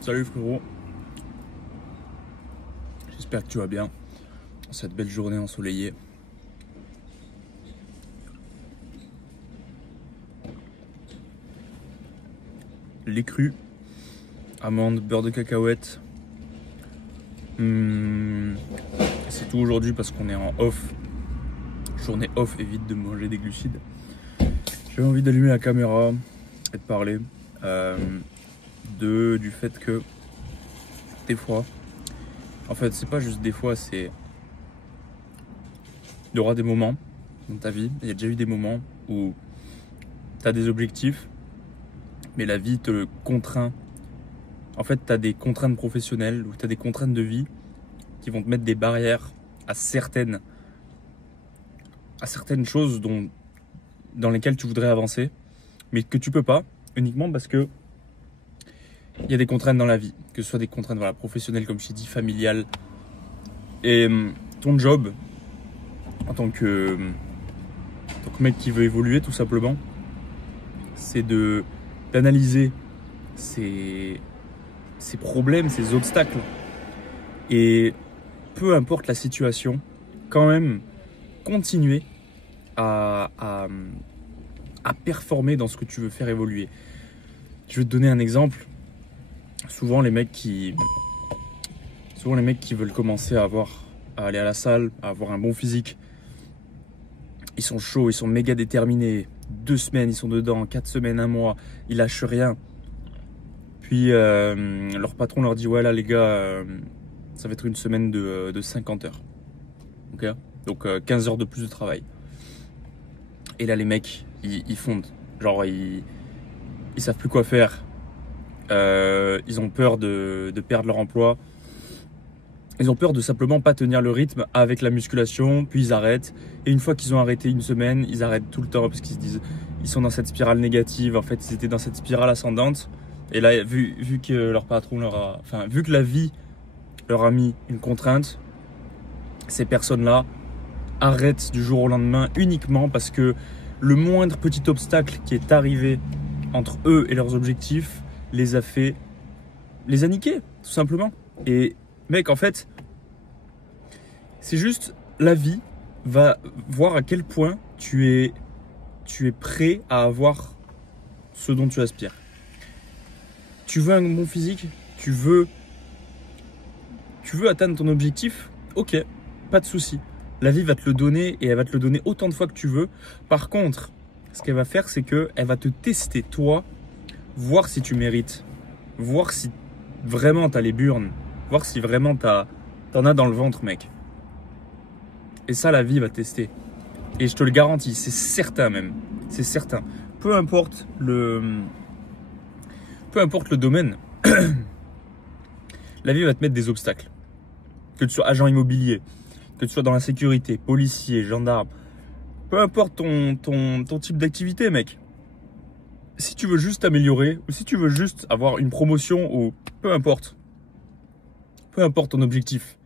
Salut frérot, j'espère que tu vas bien cette belle journée ensoleillée. Lait cru, amandes, beurre de cacahuète. C'est tout aujourd'hui parce qu'on est en off. Journée off, évite de manger des glucides. J'avais envie d'allumer la caméra et de parler du fait que des fois, en fait c'est pas juste des fois, c'est il y aura des moments dans ta vie, il y a déjà eu des moments où tu as des objectifs mais la vie te le contraint. En fait tu as des contraintes professionnelles ou tu as des contraintes de vie qui vont te mettre des barrières à certaines choses dans lesquelles tu voudrais avancer mais que tu peux pas, uniquement parce que il y a des contraintes dans la vie, que ce soit des contraintes professionnelles, comme je t'ai dit, familiales. Et ton job, en tant que mec qui veut évoluer, tout simplement, c'est d'analyser ces problèmes, ces obstacles. Et peu importe la situation, quand même continuer à performer dans ce que tu veux faire évoluer. Je vais te donner un exemple. Souvent les mecs qui veulent commencer à aller à la salle, à avoir un bon physique, ils sont chauds, ils sont méga déterminés. 2 semaines, ils sont dedans, 4 semaines, 1 mois, ils lâchent rien. Puis leur patron leur dit ouais là les gars, ça va être une semaine de 50 heures. Ok, donc 15 heures de plus de travail. Et là les mecs, ils fondent. Genre ils savent plus quoi faire. Ils ont peur de perdre leur emploi. Ils ont peur de simplement pas tenir le rythme avec la musculation, puis ils arrêtent. Et une fois qu'ils ont arrêté une semaine, ils arrêtent tout le temps parce qu'ils se disent ils sont dans cette spirale négative. En fait, ils étaient dans cette spirale ascendante. Et là, vu que leur patron vu que la vie leur a mis une contrainte, ces personnes-là arrêtent du jour au lendemain uniquement parce que le moindre petit obstacle qui est arrivé entre eux et leurs objectifs les a niquer, tout simplement. Et mec, en fait, c'est juste la vie va voir à quel point tu es prêt à avoir ce dont tu aspires. Tu veux un bon physique, tu veux atteindre ton objectif, ok, pas de souci. La vie va te le donner et elle va te le donner autant de fois que tu veux. Par contre, ce qu'elle va faire, c'est qu'elle va te tester, toi, voir si tu mérites, voir si vraiment t'as les burnes, voir si vraiment t'en as dans le ventre, mec. Et ça, la vie va tester. Et je te le garantis, c'est certain même, c'est certain. Peu importe le domaine, la vie va te mettre des obstacles. Que tu sois agent immobilier, que tu sois dans la sécurité, policier, gendarme, peu importe ton type d'activité, mec. Si tu veux juste t'améliorer, ou si tu veux juste avoir une promotion, ou peu importe ton objectif,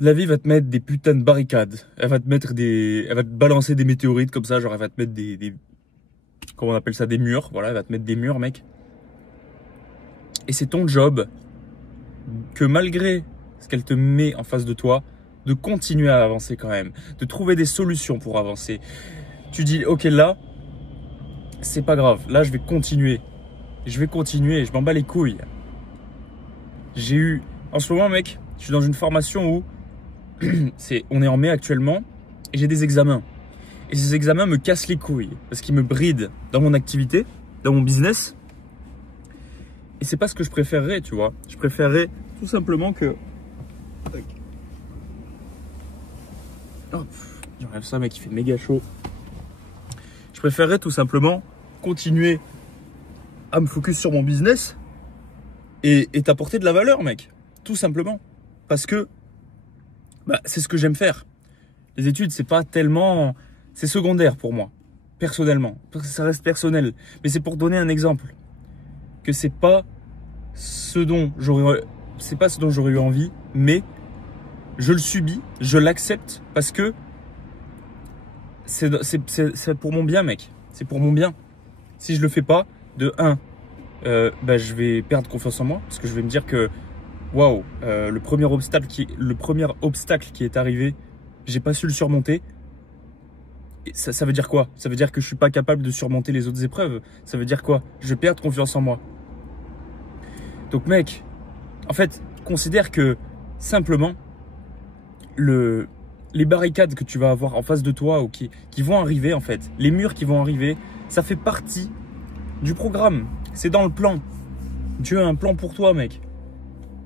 la vie va te mettre des putains de barricades. Elle va te balancer des météorites comme ça, genre elle va te mettre comment on appelle ça, des murs. Voilà, elle va te mettre des murs, mec. Et c'est ton job que malgré ce qu'elle te met en face de toi, de continuer à avancer quand même, de trouver des solutions pour avancer. Tu dis, ok, là, c'est pas grave, là je vais continuer, je m'en bats les couilles. En ce moment, mec, je suis dans une formation où on est en mai actuellement et j'ai des examens. Et ces examens me cassent les couilles parce qu'ils me brident dans mon activité, dans mon business. Et c'est pas ce que je préférerais, tu vois. Je préférerais tout simplement que... Oh, j'enlève ça, mec, il fait méga chaud. Je préférerais tout simplement continuer à me focus sur mon business et t'apporter de la valeur, mec. Tout simplement. Parce que c'est ce que j'aime faire. Les études, c'est pas tellement... C'est secondaire pour moi, personnellement. Parce que ça reste personnel. Mais c'est pour donner un exemple. Que c'est pas ce dont j'aurais eu envie, mais je le subis, je l'accepte parce que c'est pour mon bien, mec. C'est pour mon bien. Si je le fais pas, de 1, je vais perdre confiance en moi parce que je vais me dire que waouh, le premier obstacle qui est arrivé, j'ai pas su le surmonter. Et ça veut dire quoi? Ça veut dire que je suis pas capable de surmonter les autres épreuves. Ça veut dire quoi? Je perds confiance en moi. Donc mec, en fait, considère que simplement les barricades que tu vas avoir en face de toi ou qui vont arriver en fait, les murs qui vont arriver, ça fait partie du programme. C'est dans le plan. Dieu a un plan pour toi, mec.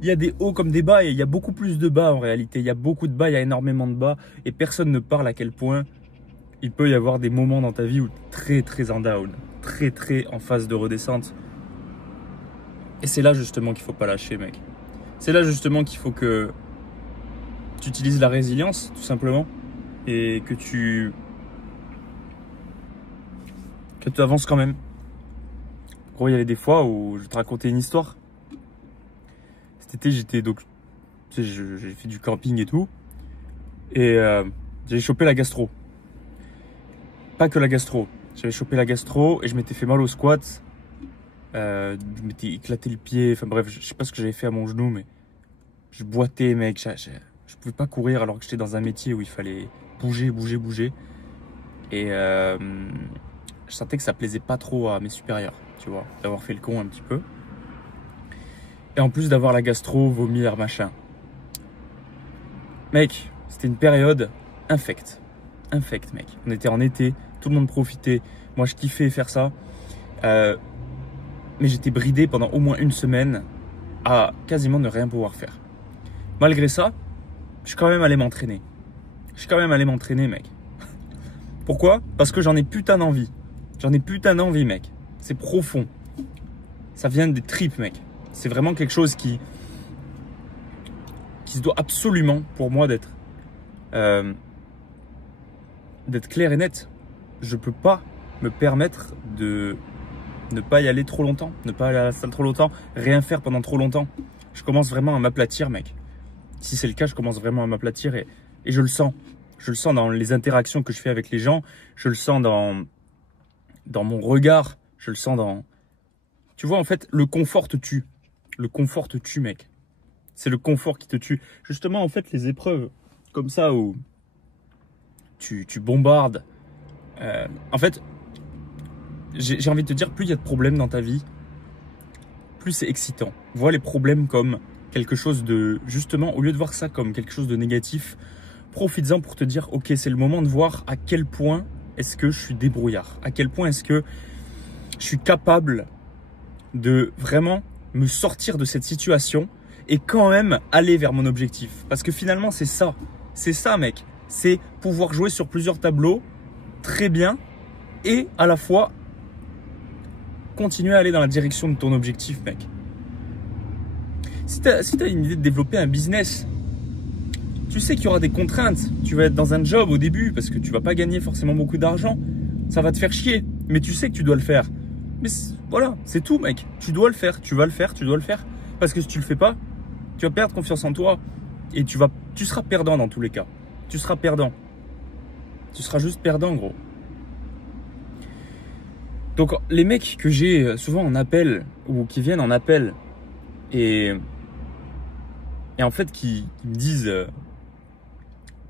Il y a des hauts comme des bas et il y a beaucoup plus de bas en réalité. Il y a beaucoup de bas, il y a énormément de bas et personne ne parle à quel point il peut y avoir des moments dans ta vie où tu es très en down, très en phase de redescente. Et c'est là justement qu'il faut pas lâcher, mec. C'est là justement qu'il faut que tu utilises la résilience, tout simplement, et que tu avances quand même. Gros, il y avait des fois où je vais te raconter une histoire. Cet été, j'étais donc, tu sais, j'ai fait du camping et tout, et j'ai chopé la gastro. Pas que la gastro. J'avais chopé la gastro et je m'étais fait mal au squat. Je m'étais éclaté le pied. Enfin bref, je sais pas ce que j'avais fait à mon genou, mais je boitais, mec. Je pouvais pas courir alors que j'étais dans un métier où il fallait bouger. Et je sentais que ça plaisait pas trop à mes supérieurs, tu vois, d'avoir fait le con un petit peu. Et en plus d'avoir la gastro, vomir, machin. Mec, c'était une période infecte. Mec. On était en été, tout le monde profitait. Moi, je kiffais faire ça. Mais j'étais bridé pendant au moins une semaine à quasiment ne rien pouvoir faire. Malgré ça, je suis quand même allé m'entraîner. Mec. Pourquoi? Parce que j'en ai putain d'envie. Mec. C'est profond. Ça vient des tripes, mec. C'est vraiment quelque chose qui se doit absolument, pour moi, d'être clair et net. Je peux pas me permettre de ne pas y aller trop longtemps, ne pas aller à la salle trop longtemps, rien faire pendant trop longtemps. Je commence vraiment à m'aplatir, mec. Si c'est le cas, je commence vraiment à m'aplatir et je le sens. Je le sens dans les interactions que je fais avec les gens. Je le sens dans mon regard. Je le sens dans... Tu vois, en fait, le confort te tue. Le confort te tue, mec. C'est le confort qui te tue. Justement, en fait, les épreuves comme ça où tu bombardes. En fait, j'ai envie de te dire, plus il y a de problèmes dans ta vie, plus c'est excitant. Vois les problèmes comme quelque chose de... Justement, au lieu de voir ça comme quelque chose de négatif, profites-en pour te dire, ok, c'est le moment de voir à quel point est-ce que je suis débrouillard. À quel point est-ce que je suis capable de vraiment me sortir de cette situation et quand même aller vers mon objectif. Parce que finalement, c'est ça. C'est ça, mec. C'est pouvoir jouer sur plusieurs tableaux très bien et à la fois continuer à aller dans la direction de ton objectif, mec. Si tu as une idée de développer un business, tu sais qu'il y aura des contraintes. Tu vas être dans un job au début parce que tu vas pas gagner forcément beaucoup d'argent. Ça va te faire chier, mais tu sais que tu dois le faire. Mais voilà, c'est tout, mec. Tu dois le faire, tu dois le faire. Parce que si tu le fais pas, tu vas perdre confiance en toi et tu seras perdant dans tous les cas. Tu seras perdant. Tu seras juste perdant, gros. Donc, les mecs que j'ai souvent en appel ou qui viennent en appel et en fait qui me disent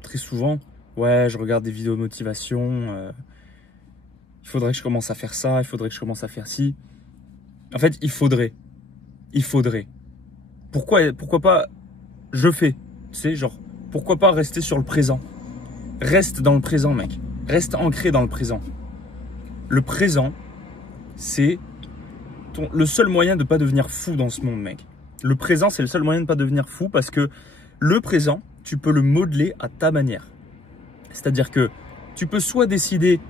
très souvent, ouais, je regarde des vidéos de motivation, il faudrait que je commence à faire ça, il faudrait que je commence à faire ci. En fait, il faudrait. Pourquoi pas je fais, tu sais, genre, pourquoi pas rester sur le présent? Reste dans le présent, mec. Reste ancré dans le présent. Le présent, c'est le seul moyen de ne pas devenir fou dans ce monde, mec. Le présent, c'est le seul moyen de ne pas devenir fou parce que le présent, tu peux le modeler à ta manière. C'est-à-dire que tu peux soit décider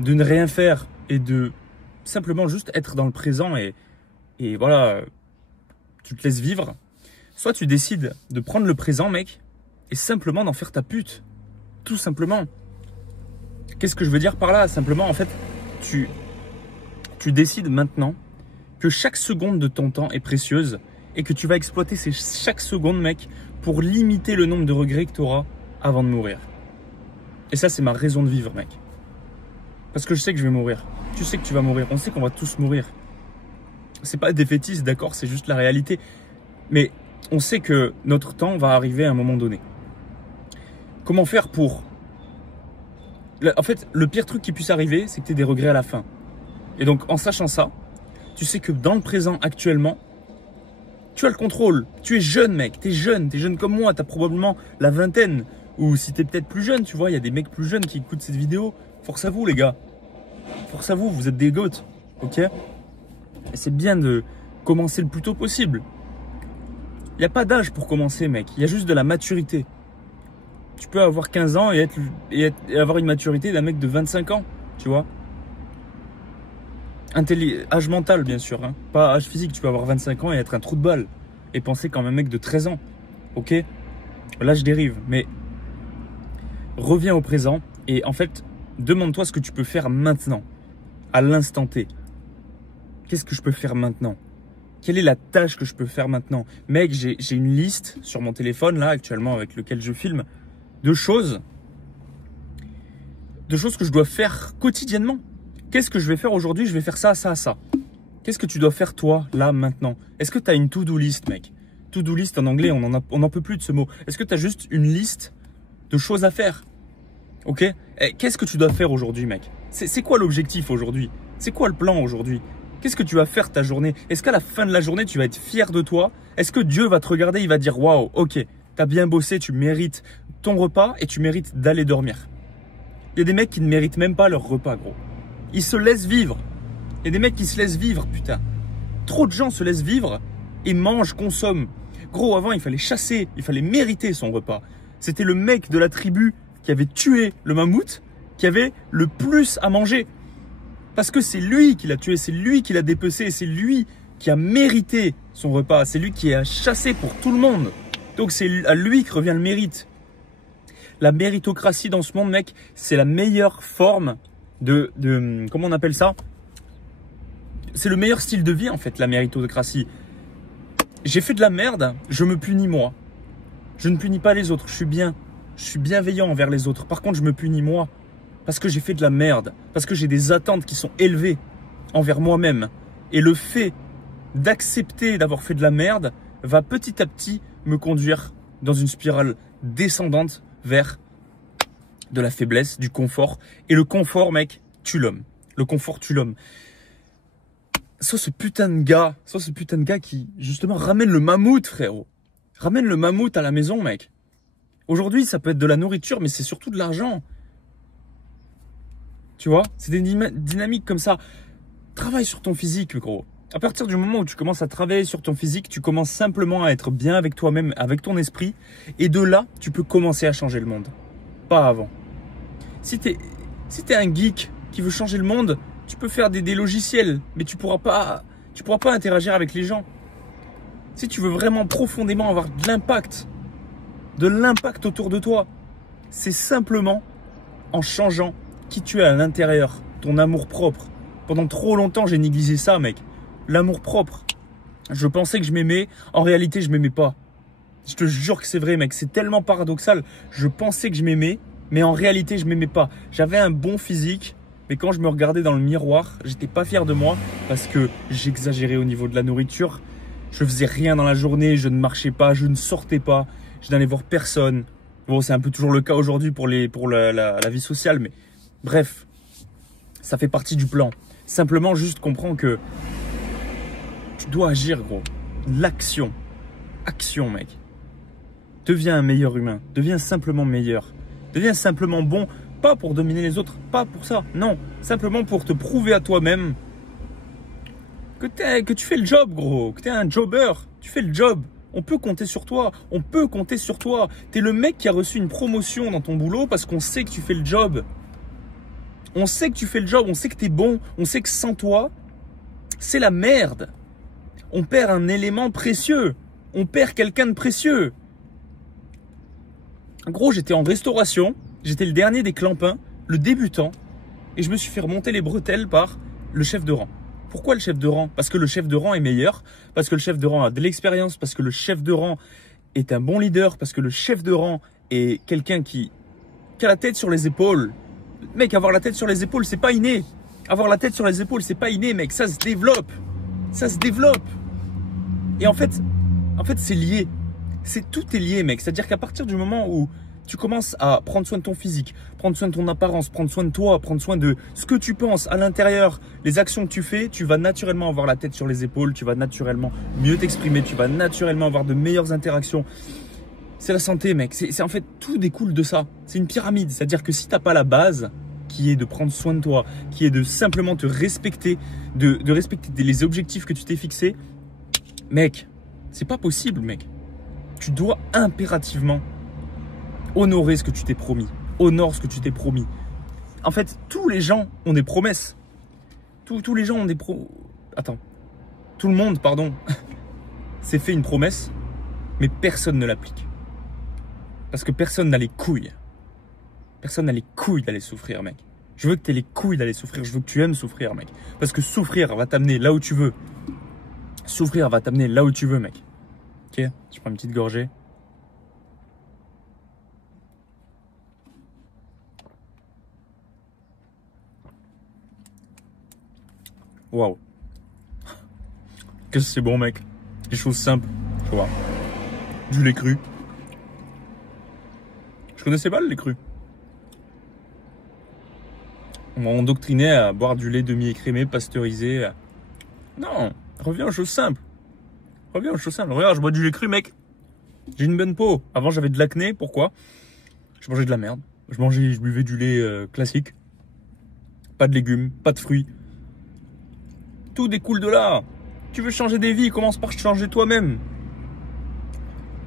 de ne rien faire et de simplement juste être dans le présent et voilà, tu te laisses vivre. Soit tu décides de prendre le présent, mec, et simplement d'en faire ta pute. Tout simplement. Qu'est-ce que je veux dire par là? Simplement, en fait, tu décides maintenant que chaque seconde de ton temps est précieuse et que tu vas exploiter chaque seconde, mec, pour limiter le nombre de regrets que tu auras avant de mourir. Et ça, c'est ma raison de vivre, mec. Parce que je sais que je vais mourir. Tu sais que tu vas mourir. On sait qu'on va tous mourir. C'est pas défaitiste, d'accord, c'est juste la réalité. Mais on sait que notre temps va arriver à un moment donné. Comment faire pour... En fait, le pire truc qui puisse arriver, c'est que tu aies des regrets à la fin. Et donc, en sachant ça, tu sais que dans le présent, actuellement, tu as le contrôle. Tu es jeune, mec. Tu es jeune comme moi. Tu as probablement la vingtaine. Ou si tu es peut-être plus jeune, tu vois, il y a des mecs plus jeunes qui écoutent cette vidéo. Force à vous, les gars. Force à vous, vous êtes des goats. Ok? Et c'est bien de commencer le plus tôt possible. Il n'y a pas d'âge pour commencer, mec. Il y a juste de la maturité. Tu peux avoir 15 ans et avoir une maturité d'un mec de 25 ans, tu vois. Âge mental, bien sûr, hein. Pas âge physique. Tu peux avoir 25 ans et être un trou de balle et penser comme un mec de 13 ans. Ok? Là, je dérive, mais reviens au présent et en fait, demande-toi ce que tu peux faire maintenant, à l'instant T. Qu'est-ce que je peux faire maintenant? Quelle est la tâche que je peux faire maintenant? Mec, j'ai une liste sur mon téléphone, là, actuellement, avec lequel je filme, de choses que je dois faire quotidiennement. Qu'est-ce que je vais faire aujourd'hui? Je vais faire ça, ça, ça. Qu'est-ce que tu dois faire, toi, là, maintenant? Est-ce que tu as une to-do list, mec? To-do list, en anglais, on n'en peut plus de ce mot. Est-ce que tu as juste une liste de choses à faire? Ok? Qu'est-ce que tu dois faire aujourd'hui, mec? C'est quoi l'objectif aujourd'hui? C'est quoi le plan aujourd'hui? Qu'est-ce que tu vas faire ta journée? Est-ce qu'à la fin de la journée, tu vas être fier de toi? Est-ce que Dieu va te regarder, il va dire waouh, ok, t'as bien bossé, tu mérites ton repas et tu mérites d'aller dormir. Il y a des mecs qui ne méritent même pas leur repas, gros. Ils se laissent vivre. Il y a des mecs qui se laissent vivre, putain. Trop de gens se laissent vivre et mangent, consomment. Gros, avant, il fallait chasser, il fallait mériter son repas. C'était le mec de la tribu qui avait tué le mammouth qui avait le plus à manger. Parce que c'est lui qui l'a tué, c'est lui qui l'a dépecé, c'est lui qui a mérité son repas, c'est lui qui a chassé pour tout le monde. Donc c'est à lui que revient le mérite. La méritocratie dans ce monde, mec, c'est la meilleure forme de comment on appelle ça? C'est le meilleur style de vie en fait, la méritocratie. J'ai fait de la merde, je me punis moi. Je ne punis pas les autres, je suis bienveillant envers les autres. Par contre, je me punis moi. Parce que j'ai fait de la merde, parce que j'ai des attentes qui sont élevées envers moi-même. Et le fait d'accepter d'avoir fait de la merde va petit à petit me conduire dans une spirale descendante vers de la faiblesse, du confort. Et le confort, mec, tue l'homme. Le confort tue l'homme. Soit ce putain de gars qui, justement, ramène le mammouth, frérot. Ramène le mammouth à la maison, mec. Aujourd'hui, ça peut être de la nourriture, mais c'est surtout de l'argent. Tu vois, c'est des dynamiques comme ça. Travaille sur ton physique, gros. À partir du moment où tu commences à travailler sur ton physique, tu commences simplement à être bien avec toi-même, avec ton esprit. Et de là, tu peux commencer à changer le monde. Pas avant. Si t'es un geek qui veut changer le monde, tu peux faire des logiciels, mais tu pourras pas interagir avec les gens. Si tu veux vraiment profondément avoir de l'impact autour de toi, c'est simplement en changeant qui tu es à l'intérieur, ton amour propre. Pendant trop longtemps, j'ai négligé ça, mec. L'amour propre. Je pensais que je m'aimais. En réalité, je m'aimais pas. Je te jure que c'est vrai, mec. C'est tellement paradoxal. Je pensais que je m'aimais, mais en réalité, je m'aimais pas. J'avais un bon physique, mais quand je me regardais dans le miroir, j'étais pas fier de moi parce que j'exagérais au niveau de la nourriture. Je faisais rien dans la journée, je ne marchais pas, je ne sortais pas, je n'allais voir personne. Bon, c'est un peu toujours le cas aujourd'hui pour la vie sociale, mais bref, ça fait partie du plan. Simplement, juste comprends que tu dois agir, gros. L'action. Action, mec. Deviens un meilleur humain. Deviens simplement meilleur. Deviens simplement bon, pas pour dominer les autres, pas pour ça. Non, simplement pour te prouver à toi-même que tu fais le job, gros. Que tu es un jobber. Tu fais le job. On peut compter sur toi. On peut compter sur toi. Tu es le mec qui a reçu une promotion dans ton boulot parce qu'on sait que tu fais le job. On sait que tu fais le job, on sait que tu es bon, on sait que sans toi, c'est la merde. On perd un élément précieux. On perd quelqu'un de précieux. En gros, j'étais en restauration, j'étais le dernier des clampins, le débutant, et je me suis fait remonter les bretelles par le chef de rang. Pourquoi le chef de rang? Parce que le chef de rang est meilleur, parce que le chef de rang a de l'expérience, parce que le chef de rang est un bon leader, parce que le chef de rang est quelqu'un qui a la tête sur les épaules. Mec, avoir la tête sur les épaules, c'est pas inné. Avoir la tête sur les épaules, c'est pas inné, mec. Ça se développe. Ça se développe. Et en fait c'est lié. Tout est lié, mec. C'est-à-dire qu'à partir du moment où tu commences à prendre soin de ton physique, prendre soin de ton apparence, prendre soin de toi, prendre soin de ce que tu penses à l'intérieur, les actions que tu fais, tu vas naturellement avoir la tête sur les épaules, tu vas naturellement mieux t'exprimer, tu vas naturellement avoir de meilleures interactions. C'est la santé, mec. C'est en fait, tout découle de ça. C'est une pyramide. C'est-à-dire que si tu n'as pas la base, qui est de prendre soin de toi, qui est de simplement te respecter, de respecter les objectifs que tu t'es fixés, mec, c'est pas possible, mec. Tu dois impérativement honorer ce que tu t'es promis. Honore ce que tu t'es promis. En fait, tous les gens ont des promesses. Tous les gens ont des Attends. Tout le monde, pardon, s'est fait une promesse, mais personne ne l'applique. Parce que personne n'a les couilles. Personne n'a les couilles d'aller souffrir, mec. Je veux que tu aies les couilles d'aller souffrir. Je veux que tu aimes souffrir, mec. Parce que souffrir va t'amener là où tu veux. Souffrir va t'amener là où tu veux, mec. Ok, je prends une petite gorgée. Waouh. Qu'est-ce que c'est bon, mec. Des choses simples, tu vois. Du lait cru. Je connaissais pas le lait cru. On m'a endoctriné à boire du lait demi-écrémé, pasteurisé. Non, reviens aux choses simples. Reviens aux choses simples. Regarde, je bois du lait cru, mec. J'ai une bonne peau. Avant, j'avais de l'acné. Pourquoi? Je mangeais de la merde. Je buvais du lait classique. Pas de légumes, pas de fruits. Tout découle de là. Tu veux changer des vies, commence par changer toi-même.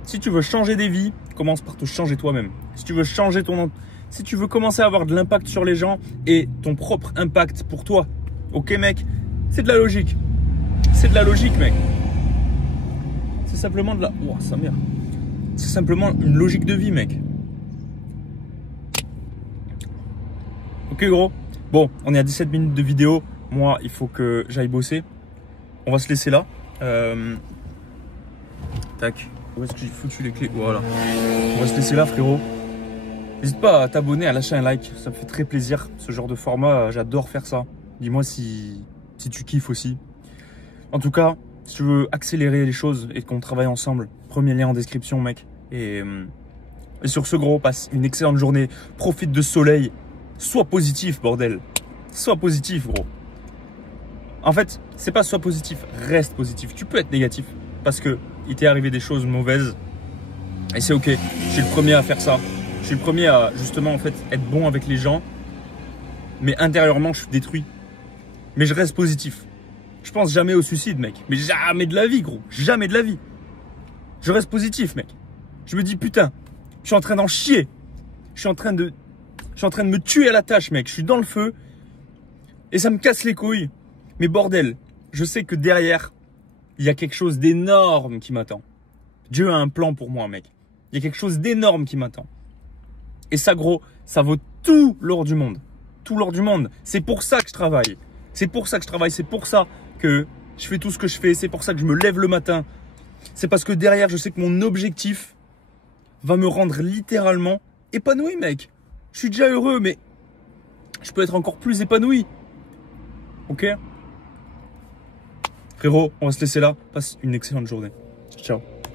Si tu veux changer des vies, commence par te changer toi-même. Si tu veux changer si tu veux commencer à avoir de l'impact sur les gens et ton propre impact pour toi, ok, mec, c'est de la logique. C'est de la logique, mec. C'est simplement de la... Oh, sa mère. C'est simplement une logique de vie, mec. Ok, gros. Bon, on est à 17 minutes de vidéo. Moi, il faut que j'aille bosser. On va se laisser là. Tac. Où est-ce que j'ai foutu les clés? Voilà. On va se laisser là, frérot. N'hésite pas à t'abonner, à lâcher un like. Ça me fait très plaisir. Ce genre de format, j'adore faire ça. Dis-moi si tu kiffes aussi. En tout cas, si tu veux accélérer les choses et qu'on travaille ensemble, premier lien en description, mec. Et sur ce, gros, passe une excellente journée. Profite de ce soleil. Sois positif, bordel. Sois positif, gros. En fait, c'est pas sois positif, reste positif. Tu peux être négatif parce que il t'est arrivé des choses mauvaises et c'est ok. Je suis le premier à faire ça. Je suis le premier à justement en fait être bon avec les gens, mais intérieurement je suis détruit. Mais je reste positif. Je pense jamais au suicide, mec. Mais jamais de la vie, gros. Jamais de la vie. Je reste positif, mec. Je me dis putain, je suis en train d'en chier. Je suis en train de me tuer à la tâche, mec. Je suis dans le feu et ça me casse les couilles. Mais bordel, je sais que derrière, il y a quelque chose d'énorme qui m'attend. Dieu a un plan pour moi, mec. Il y a quelque chose d'énorme qui m'attend. Et ça, gros, ça vaut tout l'or du monde. Tout l'or du monde. C'est pour ça que je travaille. C'est pour ça que je travaille. C'est pour ça que je fais tout ce que je fais. C'est pour ça que je me lève le matin. C'est parce que derrière, je sais que mon objectif va me rendre littéralement épanoui, mec. Je suis déjà heureux, mais je peux être encore plus épanoui. Ok ? Frérot, on va se laisser là. Passe une excellente journée. Ciao.